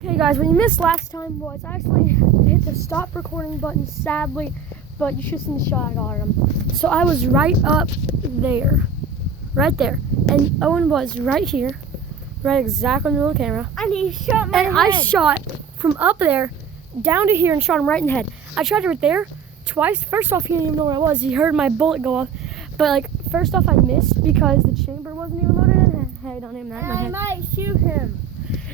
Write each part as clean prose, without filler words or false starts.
Hey guys, what you missed last time was I actually hit the stop recording button, sadly, but you should have seen the shot I got at him. So I was right up there, and Owen was right here, right exactly in the middle of the camera. And he shot my head. And I shot from up there down to here and shot him right in the head. I tried to right there twice. First off, he didn't even know where I was. He heard my bullet go off. But like, first off, I missed because the chamber wasn't even loaded in. Hey, don't aim that in my head. I might shoot him.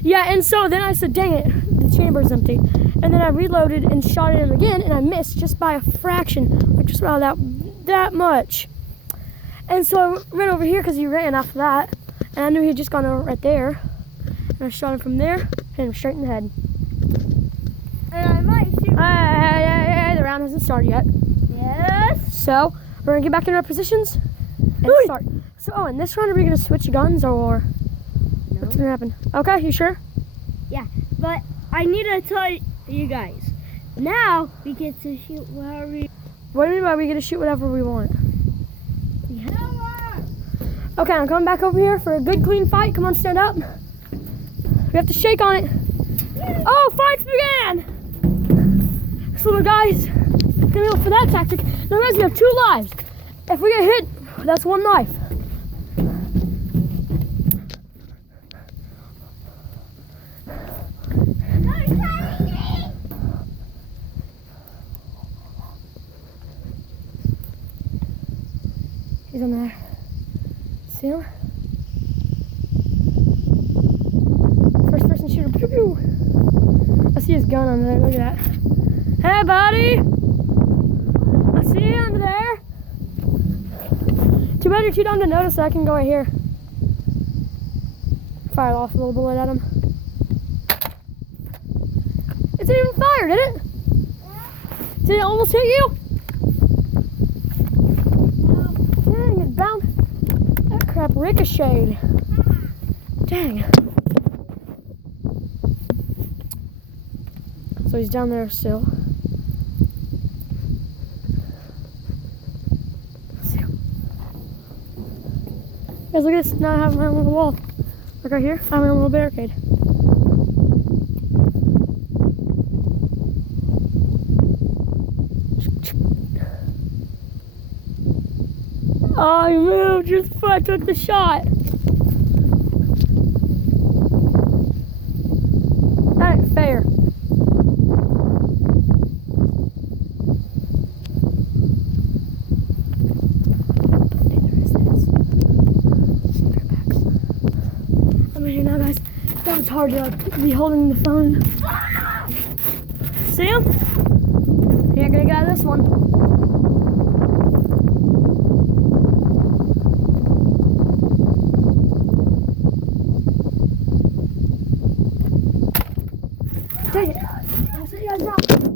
Yeah, and so then I said, dang it, the chamber's empty. And then I reloaded and shot at him again, and I missed just by a fraction, like just about that much. And so I ran over here because he ran after that, and I knew he had just gone over right there. And I shot him from there, hit him straight in the head. And I might shoot him. Hey, the round hasn't started yet. Yes. So we're gonna get back in our positions and start. So, oh, in this round, are we gonna switch guns or what's gonna happen? Okay, you sure? Yeah, but I need to tell you guys. Now we get to shoot whatever we. What do you mean by we get to shoot whatever we want? Yeah. Okay, I'm coming back over here for a good clean fight. Come on, stand up. We have to shake on it. Oh, fights began! This little guy's gonna go for that tactic. Now guys, we have 2 lives. If we get hit, that's 1 life. He's on there. See him? First person shooter. Pew, pew. I see his gun under there. Look at that. Hey, buddy! I see you under there. Too bad you're too dumb to notice that I can go right here. Fired off a little bullet at him. It didn't even fire, did it? Did it almost hit you? Dang, it bounced. That crap ricocheted. Dang. So he's down there still. Let's see him. Guys, look at this. Now I have him on the wall. Look right here. I have a little barricade. Oh, he moved just before I took the shot. That ain't fair. I'm in here now, guys. That was hard to like be holding the phone. See him? He ain't gonna get out of this one. Dang it. I'll set you guys out.